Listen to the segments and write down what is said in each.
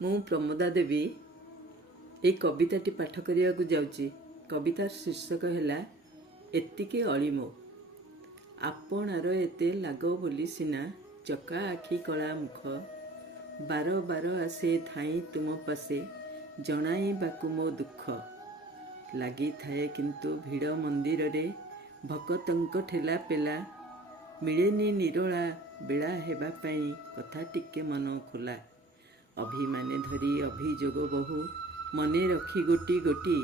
ମୁଁ ପ୍ରମୋଦା ଦେବୀ ଏ କବିତାଟି ପାଠ କରିବାକୁ ଯାଉଛି। କବିତାର ଶୀର୍ଷକ ହେଲା ଏତିକି ଅଳିମୋ। ଆପଣାର ଏତେ ଲାଗ ବୋଲି ସିନା ଚକା ଆଖି କଳା ମୁଖ, ବାର ବାର ଆସେ ଥାଇ ତୁମ ପାଶେ ଜଣାଇବାକୁ ମୋ ଦୁଃଖ। ଲାଗିଥାଏ କିନ୍ତୁ ଭିଡ଼ ମନ୍ଦିରରେ ଭକତଙ୍କ ଠେଲା ପେଲା, ମିଳେନି ନିରୋଳା ବେଳା ହେବା ପାଇଁ କଥା ଟିକେ ମନ ଖୋଲା। ଅଭିମାନେ ଧରି ଅଭିଯୋଗ ବହୁ ମନେ ରଖି ଗୋଟି ଗୋଟି,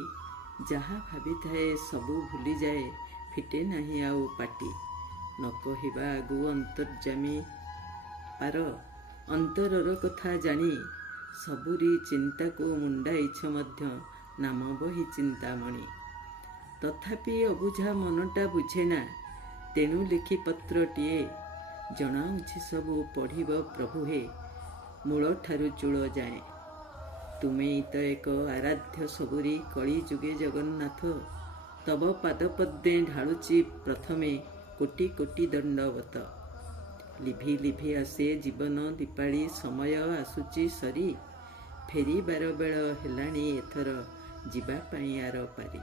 ଯାହା ଭାବିଥାଏ ସବୁ ଭୁଲିଯାଏ ଫିଟେ ନାହିଁ ଆଉ ପାଟି। ନ କହିବା ଆଗୁ ଅନ୍ତର୍ଯାମୀ ପାର ଅନ୍ତରର କଥା ଜାଣି, ସବୁରି ଚିନ୍ତାକୁ ମୁଣ୍ଡାଇଛ ମଧ୍ୟ ନାମ ବହି ଚିନ୍ତାମଣି। ତଥାପି ଅବୁଝା ମନଟା ବୁଝେନା, ତେଣୁ ଲେଖି ପତ୍ରଟିଏ ଜଣାଉଛି ସବୁ ପଢ଼ିବ ପ୍ରଭୁ ହେ ମୂଳଠାରୁ ଚୂଳ ଯାଏଁ। ତୁମେଇ ତ ଏକ ଆରାଧ୍ୟ ସବୁରି କଳି ଯୁଗେ ଜଗନ୍ନାଥ, ତବ ପାଦପଦ୍ମେ ଢାଳୁଛି ପ୍ରଥମେ କୋଟି କୋଟି ଦଣ୍ଡବତ। ଲିଭି ଲିଭି ଆସେ ଜୀବନ ଦୀପାଳି, ସମୟ ଆସୁଛି ସରି, ଫେରିବାର ବେଳ ହେଲାଣି ଏଥର ଯିବା ପାଇଁ ଆର ପାରି।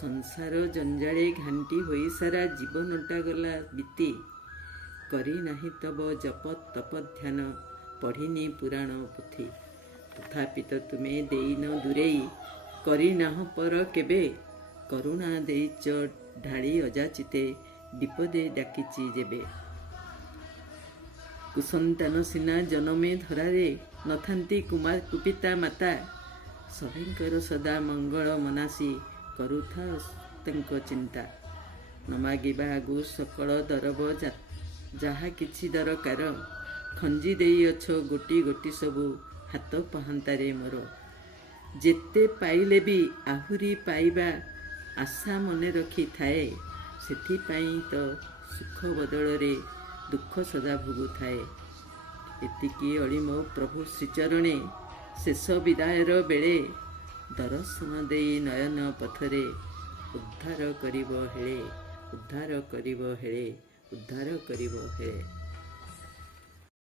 ସଂସାର ଜଞ୍ଜାଳେ ଘାଣ୍ଟି ହୋଇ ସାରା ଜୀବନଟା ଗଲା ବିତି, କରି ନାହିଁ ତବ ଜପ ତପ ଧ୍ୟାନ, ପଢ଼ିନି ପୁରାଣ ପୋଥି। ତଥାପି ତ ତୁମେ ଦେଇନ ଦୂରେଇ, କରିନାହଁ ପର କେବେ, କରୁଣା ଦେଇଛ ଢାଳି ଅଯାଚିତେ ବିପଦେ ଡାକିଛି ଯେବେ। କୁସନ୍ତାନ ସିନା ଜନମେ ଧରାରେ, ନଥାନ୍ତି କୁପିତା ମାତା, ସଭିଙ୍କର ସଦା ମଙ୍ଗଳ ମନାସି କରୁଥାଅ ତାଙ୍କ ଚିନ୍ତା। ନ ମାଗିବା ଆଗୁ ସକଳ ଦରବ ଯାହା କିଛି ଦରକାର, ଖଞ୍ଜି ଦେଇଅଛ ଗୋଟି ଗୋଟି ସବୁ ହାତ ପାହାନ୍ତାରେ ମୋର। ଯେତେ ପାଇଲେ ବି ଆହୁରି ପାଇବା ଆଶା ମନେ ରଖିଥାଏ, ସେଥିପାଇଁ ତ ସୁଖ ବଦଳରେ ଦୁଃଖ ସଦା ଭୋଗୁଥାଏ। ଏତିକି ଅଳିମୋ ପ୍ରଭୁ ଶ୍ରୀଚରଣେ, ଶେଷ ବିଦାୟର ବେଳେ ଦର୍ଶନ ଦେଇ ନୟନ ପଥରେ ଉଦ୍ଧାର କରିବ ହେଳେ, ଉଦ୍ଧାର କରିବ ହେଳେ, ଉଦ୍ଧାର କରିବ ହେଳେ।